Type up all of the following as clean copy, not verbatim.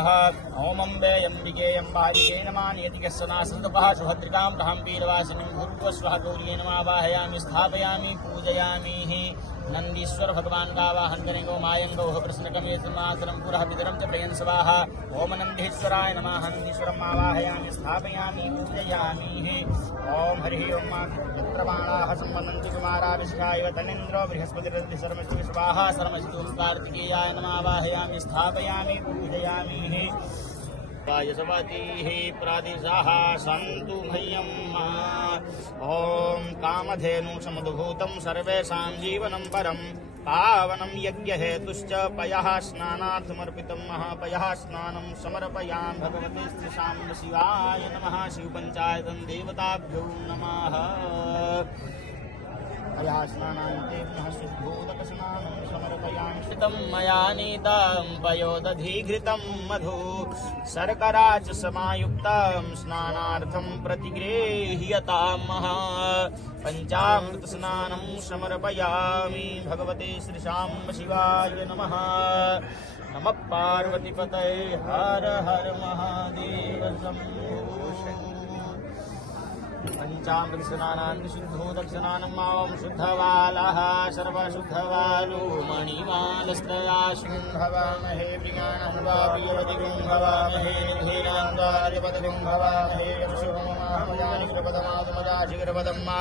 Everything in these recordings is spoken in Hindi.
नमः ओम अम्बे अम्बिके अम्बालिके नमः नियतिकस्सनासन्तपः सुभद्रिकां प्रहं वीरवासिनीं भूर्भुवस्वः गौर्ये नमावाहयामि स्थापयामि पूजयामि नंदीश्वर भगवान का आवाहन करेंगे। ओम आयंगो प्रश्नकमेतमातरं पुरः पितरं च प्रयन् स्वाहा। ओम नंदीश्वराय नमः नंदीश्वरम् आवाहयामि स्थापयामि पूजयामि। ओम हरिः ओम मित्रबाणाः सम्बन्धन्ति कुमाराविष्ठाय तनेन्द्रो बृहस्पतिरन्ति सर्वस्तु स्वाहा। सर्वस्तु कार्तिकेयाय नमः आवाहयामि स्थापयामि पूजयामि। यशवतीः प्रादिशाः सन्तु मह्यम्। ॐ कामधेनु समुद्भूतं सर्वेषां जीवनं परं पावनं यज्ञहेतुश्च पयः स्नानार्थमर्पितं महापयः स्नानं समर्पयामि। भगवते श्रीशाम्ब शिवाय नमः। शिवपञ्चायतं देवताभ्यो नमः। पयः स्नानान्ते पुनः शुद्धोदकस्नानं समर्पयामि। श्रितं मया नीतं पयोदधिघृतं मधु शर्करा च समायुक्तं स्नानार्थं प्रतिगृह्यताम्। पञ्चामृतस्नानं समर्पयामि। भगवते श्रीशाम्ब शिवाय नमः। नमः पार्वतीपतये हर हर महादेव शम्भो। पंचामृतस्नानान् शुद्धोदकस्नानं मावं शुद्धवालः सर्वशुद्धवालो मणिमालस्तया शुम्भवामहे प्रियाणं वा प्रियवतिगुं भवामहे निर्धीरान्दारिपदगुं भवामहे यक्षुगममाहमयानि कृपदमादमदाशिखरपदं मा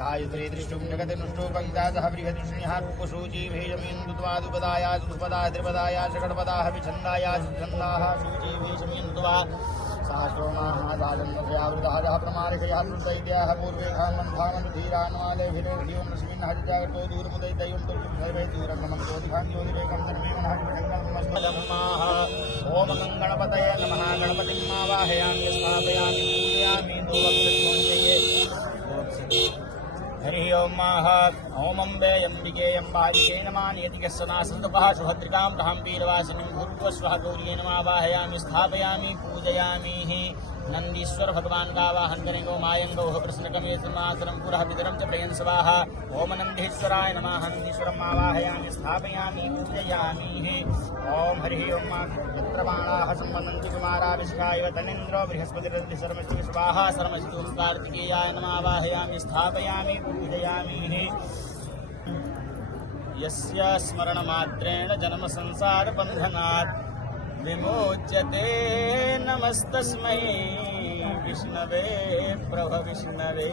गायत्री दृष्टुं जगतिनुष्टु पञ्चादः बृहदृष्ण्यः कुशुचीभेयमीन्दुत्वादुपदाया सुपदा त्रिपदाया शकटपदाः विछन्दाया सुछन्दाः शुचीभेषमीन्दुवा सहस्रोमाहादाजन्मभयावृतः प्रमारिकयः प्रदैत्याः पूर्वेखां मन्थामनुधीरान्वालयभिरोढ्यों रश्मिन् हरिजागतो दूरमुदैतयुं तुर्जुं सर्वे दूरगमं ज्योतिभां ज्योतिवेगं धर्मेणः विषङ्गमस्मदम्माः। ओम गणपतये नमः। गणपतिं आवाहयामि स्थापयामि पूजयामि। हरिः ओम ओम अम्बे अम्बिके अम्बालिके नमः नियतिकस्सनासन्तपः सुभद्रिकां प्रहं वीरवासिनीं भूर्भुवस्वः गौर्ये नमावाहयामि स्थापयामि पूजयामि नंदीश्वर भगवान का आवाहन करेंगे। ओम आयंगो प्रश्नकमेतमातरं पुरः पितरं च प्रयन् स्वाहा। ओम नंदीश्वराय नमः नंदीश्वरम् आवाहयामि स्थापयामि पूजयामि। ओम हरिः ओम मित्रबाणाः सम्बन्धन्ति कुमाराविष्ठाय तनेन्द्रो बृहस्पतिरन्ति सर्वस्तु स्वाहा। सर्वस्तु कार्तिकेयाय नमः आवाहयामि स्थापयामि पूजयामि। यस्य स्मरणमात्रेण जन्म संसार बन्धनात् विमोच्यते नमस्तस्मै विष्णवे प्रभ विष्णवे।